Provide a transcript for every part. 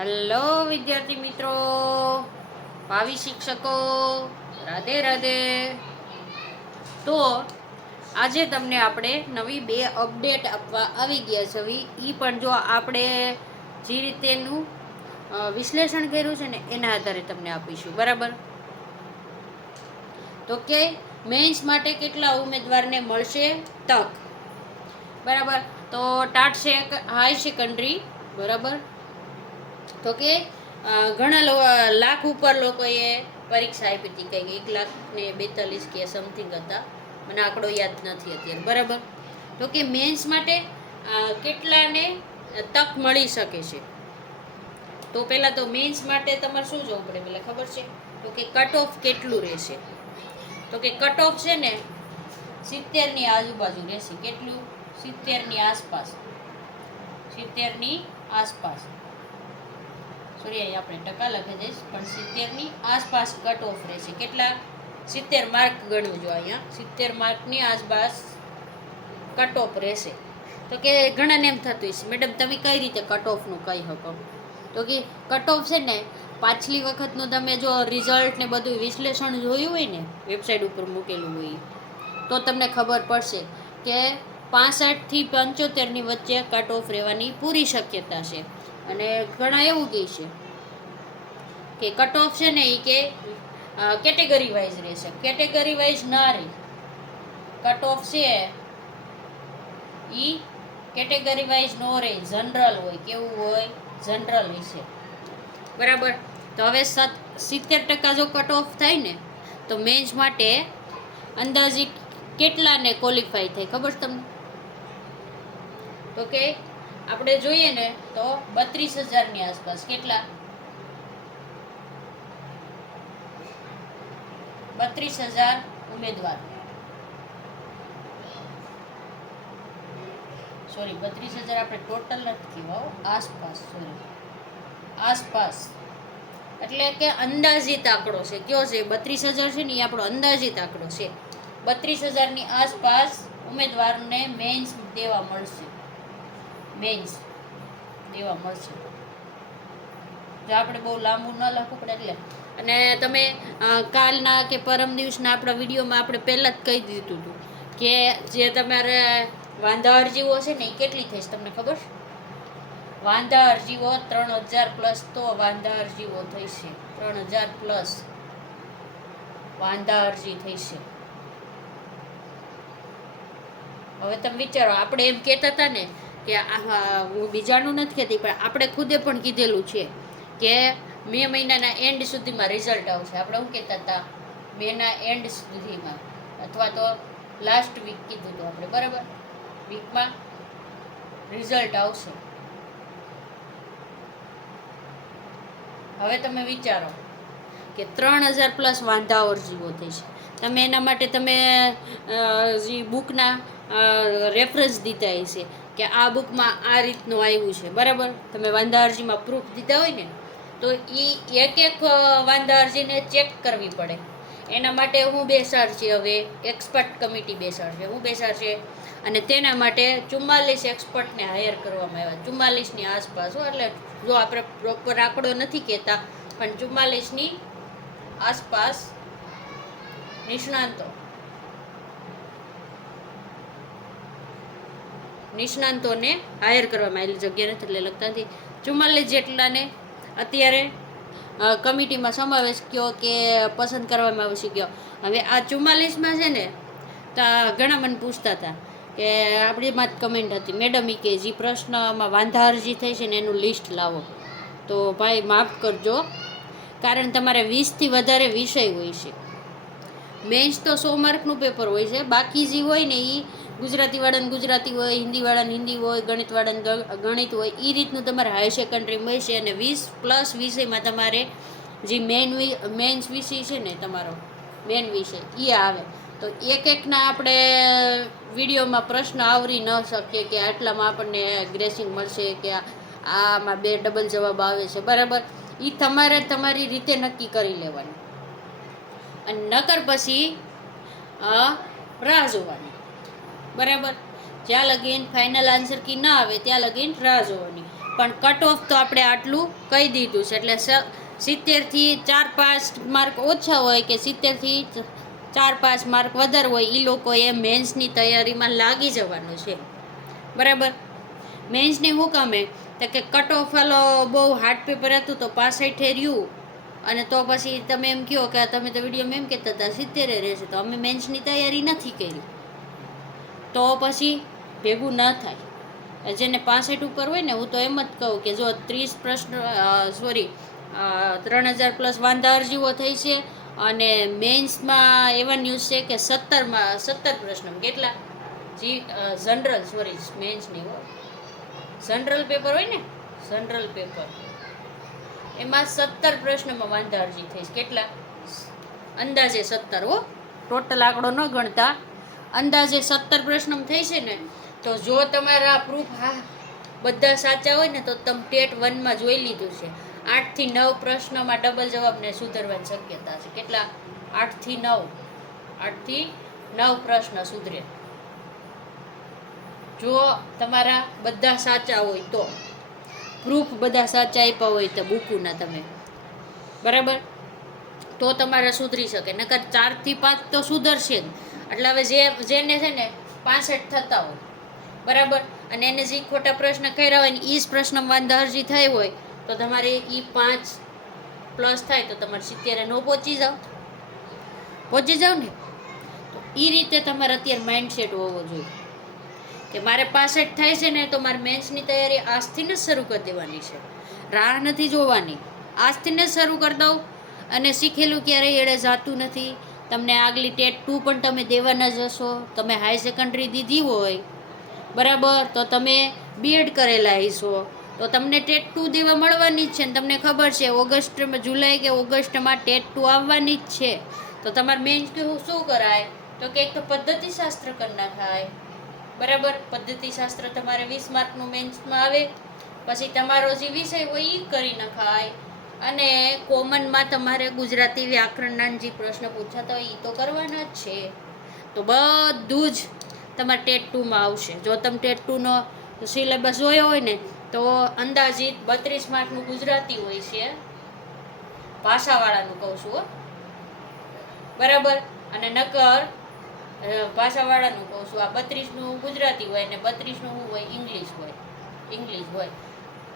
Hello વિદ્યાર્થી મિત્રો, ભાવિ શિક્ષકો, રાધે રાધે. તો આજે તમને આપણે નવી 2 અપડેટ આપવા આવી ગયા છે. એ પણ જો આપણે જે રીતેનું વિશ્લેષણ કર્યું છે ને એના આધારે તમને આપીશું, બરાબર? તો કે મેન્સ માટે કેટલા ઉમેદવારને મળશે તક, બરાબર? તો ટાટ હાઈ સેકન્ડરી, બરાબર, તો કે ઘણા લાખ ઉપર લોકોએ પરીક્ષા આપી હતી, કંઈક 1,42,000 કે સમથિંગ હતા, મને આંકડો યાદ નથી અત્યારે, બરાબર? તો કે મેન્સ માટે કેટલાને તક મળી શકે છે. તો પહેલાં તો મેન્સ માટે તમારે શું જોવું પડે પહેલાં ખબર છે? તો કે કટ ઓફ કેટલું રહેશે? તો કે કટ ઓફ છે ને 70ની આજુબાજુ રહેશે. કેટલું? 70ની આસપાસ. 70ની આસપાસ. સોરી, અહીં આપણે ટકા લખી દઈશ, પણ 70ની આસપાસ કટ ઓફ રહેશે. કેટલા? 70 માર્ક ગણવું જો અહીંયા. 70 માર્કની આસપાસ કટ ઓફ રહેશે. તો કે ઘણાને એમ થતું હશે, મેડમ તમે કઈ રીતે કટ ઓફનું કહી શકો? તો કે કટ ઓફ છે ને, પાછલી વખતનું તમે જો રિઝલ્ટ ને બધું વિશ્લેષણ જોયું હોય ને, વેબસાઇટ ઉપર મૂકેલું હોય, તો તમને ખબર પડશે કે 65થી 75ની વચ્ચે કટ ઓફ રહેવાની પૂરી શક્યતા છે. અને ઘણા એવું કહે છે કે કટ ઓફ છે ને એ કે કેટેગરી વાઇઝ રહેશે. કેટેગરી વાઇઝ ના રહે. કટ ઓફ છે એ કેટેગરી વાઇઝ નો રહે, જનરલ હોય. કેવું હોય? જનરલ હશે, બરાબર? તો હવે 70% જો કટ ઓફ થાય ને, તો મેન્સ માટે અંદાજિત કેટલાને ક્વોલિફાય થાય ખબર છે તમને? તો કે આપણે જોઈએ ને તો 32,000ની આસપાસ. કેટલા? 32,000 ઉમેદવાર. સોરી, 32,000 આપણે ટોટલ નથી કહેવા, આસપાસ. સોરી, આસપાસ એટલે કે અંદાજિત આંકડો છે. કયો છે? 32,000 છે ને એ આપણો અંદાજિત આંકડો છે. 32,000ની આસપાસ ઉમેદવારને મેન્સ દેવા મળશે. મેન્સ દેવા મળશે. જો આપણે બહુ લાંબુ ન લખવું પડે એટલે. અને તમે કાલના કે પરમ દિવસના આપણા વિડીયોમાં આપણે પહેલાં જ કહી દીધું હતું કે જે તમારે વાંધા અરજીઓ છે ને એ કેટલી થઈશ તમને ખબર? વાંધા અરજીઓ 3,000+. તો વાંધા અરજીઓ થઈ છે 3,000+. વાંધા અરજી થઈ છે. હવે તમે વિચારો, આપણે એમ કહેતા હતા ને કે હું બીજાનું નથી કહેતી, પણ આપણે ખુદે પણ કીધેલું છે કે મે મહિનાના એન્ડ સુધીમાં રિઝલ્ટ આવશે. આપણે શું કહેતા હતા? મેના એન્ડ સુધીમાં, અથવા તો લાસ્ટ વીક કીધું હતું આપણે, બરાબર? વીકમાં રિઝલ્ટ આવશે. હવે તમે વિચારો કે 3,000+ વાંધા અરજીઓ થઈ છે. તમે એના માટે તમે જે બુકના રેફરન્સ દીધા હશે કે આ બુકમાં આ રીતનું આવ્યું છે, બરાબર? તમે વાંધા અરજીમાં પ્રૂફ દીધા હોય ને, તો એ એક વાંધા અરજીને ચેક કરવી પડે. એના માટે હું બેસાડશે, હવે એક્સપર્ટ કમિટી બેસાડશે. હું બેસાડશે અને તેના માટે 44 એક્સપર્ટને હાયર કરવામાં આવ્યા. 44ની આસપાસ. એટલે જો આપણે પ્રોપર આંકડો નથી કહેતા, પણ 44ની આસપાસ નિષ્ણાંતોને હાયર કરવામાં આવેલી. જગ્યા નથી એટલે લખતા નથી. 44 જેટલાને અત્યારે કમિટીમાં સમાવેશ કયો કે પસંદ કરવામાં આવશે કયો. હવે આ 44માં છે ને, તો ઘણા મને પૂછતા હતા કે આપણીમાં જ કમેન્ટ હતી, મેડમ એ કે જે પ્રશ્નમાં વાંધા અરજી થઈ છે ને એનું લિસ્ટ લાવો. તો ભાઈ માફ કરજો, કારણ તમારે 20થી વધારે વિષય હોય છે. મેન્સ તો 100 માર્કનું પેપર હોય છે. બાકી જે હોય ને એ ગુજરાતીવાળાને ગુજરાતી હોય, હિન્દીવાળાને હિન્દી હોય, ગણિતવાળાને ગણિત હોય. એ રીતનું તમારે હાઈ સેકન્ડરીમાં હોય છે. અને 20+ વિષયમાં તમારે જે મેન્સ વિષય છે ને, તમારો મેન વિષય એ આવે. તો એકના આપણે વિડીયોમાં પ્રશ્ન આવરી ન શકીએ કે આટલામાં આપણને ગ્રેસિંગ મળશે કે આમાં 2 ડબલ જવાબ આવે છે, બરાબર? એ તમારે તમારી રીતે નક્કી કરી લેવાનું. અને નકર પછી રાહ જોવાની, બરાબર? જ્યાં લગીન ફાઇનલ આન્સર કી ના આવે ત્યાં લગીન રાહ જોવાની. પણ કટ ઓફ તો આપણે આટલું કહી દીધું છે. એટલે 70થી 4-5 માર્ક ઓછા હોય કે 70થી 4-5 માર્ક વધારે હોય એ લોકોએ મેન્સની તૈયારીમાં લાગી જવાનું છે. બરાબર. મેન્સની શું કામે તો કે કટ ઓફ હાલો બહુ હાર્ડ પેપર હતું તો 65 રહ્યું, અને તો પછી તમે એમ કહો કે તમે તો વિડીયોમાં એમ કહેતા હતા 70 રહેશે, તો અમે મેન્સની તૈયારી નથી કરી તો પછી ભેગું ન થાય. જેને 65 ઉપર હોય ને, હું તો એમ જ કહું કે જો 30 પ્રશ્ન 3000 પ્લસ વાંધા અરજીઓ થઈ છે, અને મેન્સમાં એવા ન્યૂઝ છે કે 17 પ્રશ્ન કેટલા મેન્સની જનરલ પેપર હોય ને, જનરલ પેપર એમાં 17 પ્રશ્નમાં વાંધા અરજી થઈ છે. કેટલા? અંદાજે 17 હો, ટોટલ આંકડો ન ગણતા અંદાજે 17 પ્રશ્ન થઈ છે ને. તો જો તમારા પ્રૂફ બધા સાચા હોય ને તો તમે ટેટ 1માં જોઈ લીધું છે. 8 થી 9 પ્રશ્નમાં ડબલ જવાબને સુધરવાની શક્યતા છે. કેટલા? 8 થી 9 પ્રશ્ન સુધરે જો તમારા બધા સાચા હોય તો. પ્રૂફ બધા સાચા આપ્યા હોય તો બુકુના તમે, બરાબર, તો તમારે સુધરી શકે. નકર 4 થી 5 તો સુધરશે જ. એટલે હવે જેને છે ને 65 થતા હોય, બરાબર, અને એને જે ખોટા પ્રશ્ન કર્યા હોય ને એ જ પ્રશ્નમાં વાંધા અરજી થઈ હોય તો તમારે એ 5 પ્લસ થાય તો તમારે 70 નો પહોંચી જાવ ને. તો એ રીતે તમારે અત્યારે માઇન્ડસેટ હોવો જોઈએ કે મારે 65 થાય છે ને તો મારે મેન્સની તૈયારી આજથી જ શરૂ કરી દેવાની છે. રાહ નથી જોવાની, આજથી જ શરૂ કરી દઉં. અને શીખેલું ક્યારેય એડે જાતું નથી. તમને આગલી ટેટ 2 પણ તમે દેવાના જ હશો. તમે હાઈ સેકન્ડરી દીધી હોય, બરાબર, તો તમે બીએડ કરેલા હશો તો તમને ટેટ 2 દેવા મળવાની જ છે. ને તમને ખબર છે જુલાઈ કે ઓગસ્ટમાં ટેટ 2 આવવાની જ છે. તો તમારે મેન્સ શું કરાય તો કે એક તો પદ્ધતિશાસ્ત્ર કરી નાખાય, બરાબર. પદ્ધતિશાસ્ત્ર તમારે 20 માર્કનું મેન્સમાં આવે. પછી તમારો જે વિષય હોય એ કરી નખાય. અને કોમનમાં તમારે ગુજરાતી વ્યાકરણના જે પ્રશ્ન પૂછાતા હોય એ તો કરવાના જ છે. તો બધું જ તમારે ટેટ 2માં આવશે. જો તમે ટેટ 2નો સિલેબસ જોયો હોય ને તો અંદાજિત 32 માર્કનું ગુજરાતી હોય છે, ભાષાવાળાનું કહું છું, બરાબર. અને નકર ભાષાવાળાનું કહું છું, આ 32નું ગુજરાતી હોય ને 32નું શું હોય? ઇંગ્લિશ હોય.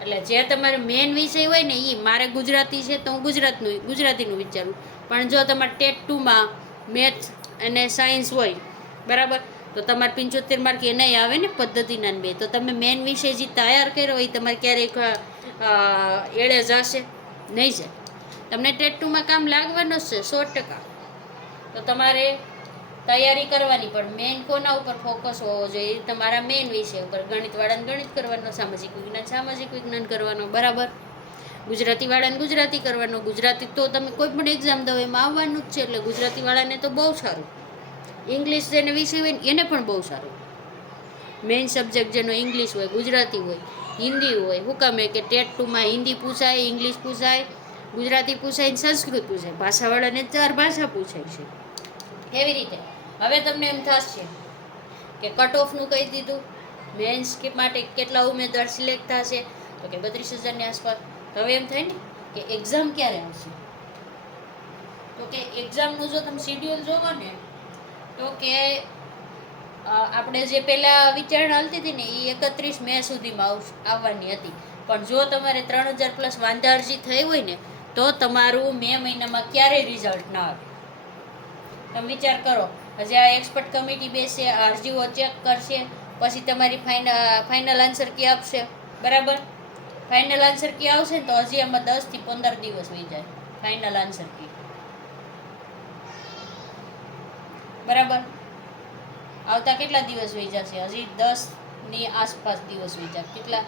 એટલે જે તમારે મેન વિષય હોય ને એ મારે ગુજરાતી છે તો હું ગુજરાતીનું વિચારું. પણ જો તમારે ટેટ 2માં મેથ્સ અને સાયન્સ હોય, બરાબર, તો તમારે 75 માર્ક એ નહીં આવે ને, પદ્ધતિના 2. તો તમે મેન વિષય જે તૈયાર કર્યો હોય તમારે ક્યારેક એળે જશે નહીં જાય. તમને ટેટ 2માં કામ લાગવાનું જ છે 100%. તો તમારે તૈયારી કરવાની, પણ મેન કોના ઉપર ફોકસ હોવો જોઈએ? તમારા મેન વિષય ઉપર. ગણિતવાળાને ગણિત કરવાનો, સામાજિક વિજ્ઞાન કરવાનો, બરાબર. ગુજરાતીવાળાને ગુજરાતી કરવાનો. ગુજરાતી તો તમે કોઈ પણ એક્ઝામ દો એમાં આવવાનું જ છે. એટલે ગુજરાતીવાળાને તો બહુ સારું. ઇંગ્લિશ જેને વિષય હોય એને પણ બહુ સારું. મેઇન સબ્જેક્ટ જેનો ઇંગ્લિશ હોય, ગુજરાતી હોય, હિન્દી હોય. શું કામે કે ટેટ 2માં હિન્દી પૂછાય, ઇંગ્લિશ પૂછાય, ગુજરાતી પૂછાય ને સંસ્કૃત પૂછાય. ભાષાવાળાને 4 ભાષા પૂછાય છે. એવી રીતે હવે તમને એમ થશે કે કટ ઓફનું કહી દીધું, મેન્સ માટે કેટલા ઉમેદવાર સિલેક્ટ થશે તો કે 32,000ની આસપાસ. હવે એમ થાય ને કે એક્ઝામ ક્યારે આવશે? તો કે એક્ઝામનું જો તમે શિડ્યુલ જોવો ને તો કે આપણે જે પહેલાં વિચારણા હાલતી હતી ને એ 31 મે સુધીમાં આવવાની હતી. પણ જો તમારે 3000 પ્લસ વાંધા અરજી થઈ હોય ને તો તમારું મે મહિનામાં ક્યારેય રિઝલ્ટ ના આવે. તમે વિચાર કરો, હજી આ એક્સપર્ટ કમિટી બેસે, અરજીઓ ચેક કરશે, પછી તમારી ફાઇનલ આન્સર કી આપશે, બરાબર. ફાઇનલ આન્સર કી આવશે ને તો હજી એમાં 10 થી 15 દિવસ વહી જાય ફાઇનલ આન્સર કી, બરાબર. આવતા કેટલા દિવસ વહી જશે? હજી 10ની આસપાસ દિવસ વહી જાય. કેટલા?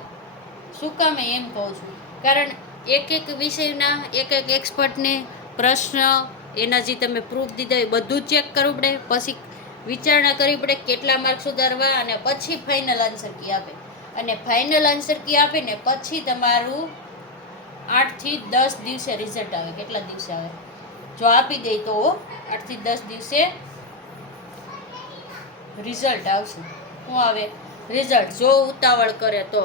શું કામે એમ કહું છું? કારણ એક વિષયના એક એક્સપર્ટને પ્રશ્ન, એના જે તમે પ્રૂફ દીધા એ બધું ચેક કરવું પડે, પછી વિચારણા કરવી પડે કેટલા માર્ક સુધારવા, અને પછી ફાઇનલ આન્સર કી આપે. અને ફાઇનલ આન્સર કી આપે ને પછી તમારું 8 થી 10 દિવસે રિઝલ્ટ આવે. કેટલા દિવસે આવે? જો આપી દે તો 8 થી 10 દિવસે રિઝલ્ટ આવશે. શું આવે? રિઝલ્ટ. જો ઉતાવળ કરે તો.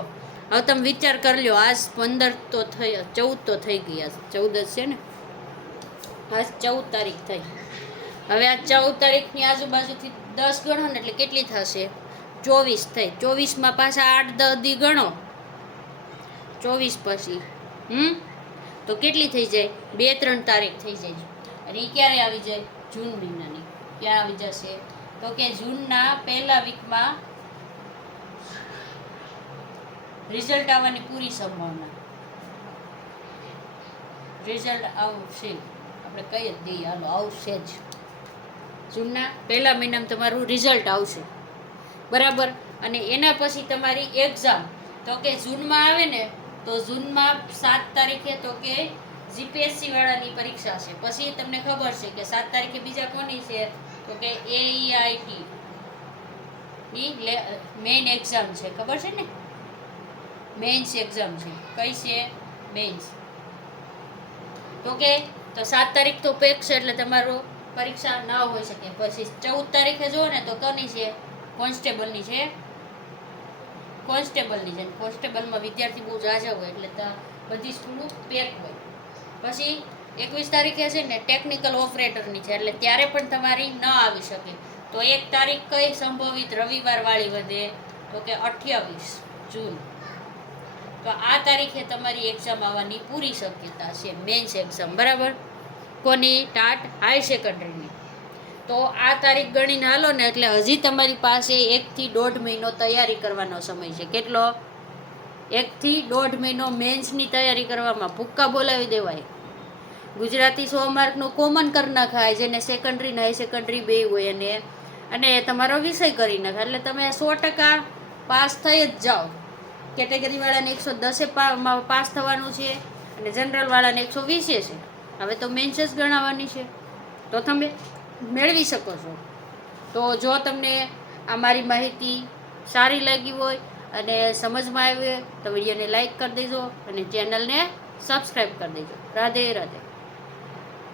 હવે તમે વિચાર કરી લો, આજ 15 તો થઈ, 14 તો થઈ ગઈ, આજ 14 જ છે ને, આજ 14 તારીખ થઈ. હવે આ 14 તારીખની આજુબાજુથી 10 ગણો ને એટલે કેટલી થશે? 24 થઈ. 24માં પાછા 8-10 દી ગણો, 24 પછી તો કેટલી થઈ જાય? 2-3 તારીખ થઈ જાય. અને એ ક્યારે આવી જાય? જૂન મહિનાની. ક્યાં આવી જશે? તો કે જૂનના પહેલા વીકમાં રિઝલ્ટ આવવાની પૂરી સંભાવના. રિઝલ્ટ આવશે, આપણે કહી જ દઈએ, હાલો આવશે જ. જૂનના પહેલા મહિનામાં તમારું રિઝલ્ટ આવશે, બરાબર. અને એના પછી તમારી એક્ઝામ, તો કે જૂનમાં આવે ને, તો જૂનમાં 7 તારીખે તો કે જીપીએસસી વાળાની પરીક્ષા છે. પછી તમને ખબર છે કે 7 તારીખે બીજા કોની છે? તો કે એઈઆઈટી ની મેઇન એક્ઝામ છે, ખબર છે ને? મેઇન્સ એક્ઝામ છે. કઈ છે? મેઇન્સ. તો 7 તારીખ તો પેક છે, એટલે તમારું પરીક્ષા ના હોઈ શકે. પછી 14 તારીખે જુઓ ને તો કોની છે? કોન્સ્ટેબલની છે. કોન્સ્ટેબલની છે. કોન્સ્ટેબલમાં વિદ્યાર્થી બહુ ઝાઝા હોય એટલે બધી સ્કૂલો પેક હોય. પછી 21 તારીખે છે ને ટેકનિકલ ઓપરેટરની છે, એટલે ત્યારે પણ તમારી ન આવી શકે. તો એક તારીખ કઈ સંભવિત રવિવાર વાળી વધે? તો કે 28 જૂન. તો આ તારીખે તમારી એક્ઝામ આવવાની પૂરી શક્યતા છે, મેન્સ એક્ઝામ, બરાબર. કોની? ટાટ હાઈ સેકન્ડરીની. તો આ તારીખ ગણીને હાલો ને, એટલે હજી તમારી પાસે 1 થી 1.5 મહિનો તૈયારી કરવાનો સમય છે. કેટલો? 1 થી 1.5 મહિનો મેન્સની તૈયારી કરવામાં ભૂક્કા બોલાવી દેવાય. ગુજરાતી 100 માર્કનું કોમન કરી નખાય, જેને સેકન્ડરી ને હાઈ સેકન્ડરી બે હોય, અને તમારો વિષય કરી નાખાય, એટલે તમે 100% પાસ થઈ જ જાઓ. કેટેગરી વાળાને 110 પાસ થવાનું છે, અને જનરલ વાળાને 120 છે. હવે તો મેન્સ જ ગણાવવાની છે, તો તમે મેળવી શકો છો. તો જો તમને આ મારી માહિતી સારી લાગી હોય અને સમજમાં આવી હોય તો વિડીયોને લાઈક કરી દેજો અને ચેનલને સબસ્ક્રાઈબ કરી દેજો. રાધે રાધે.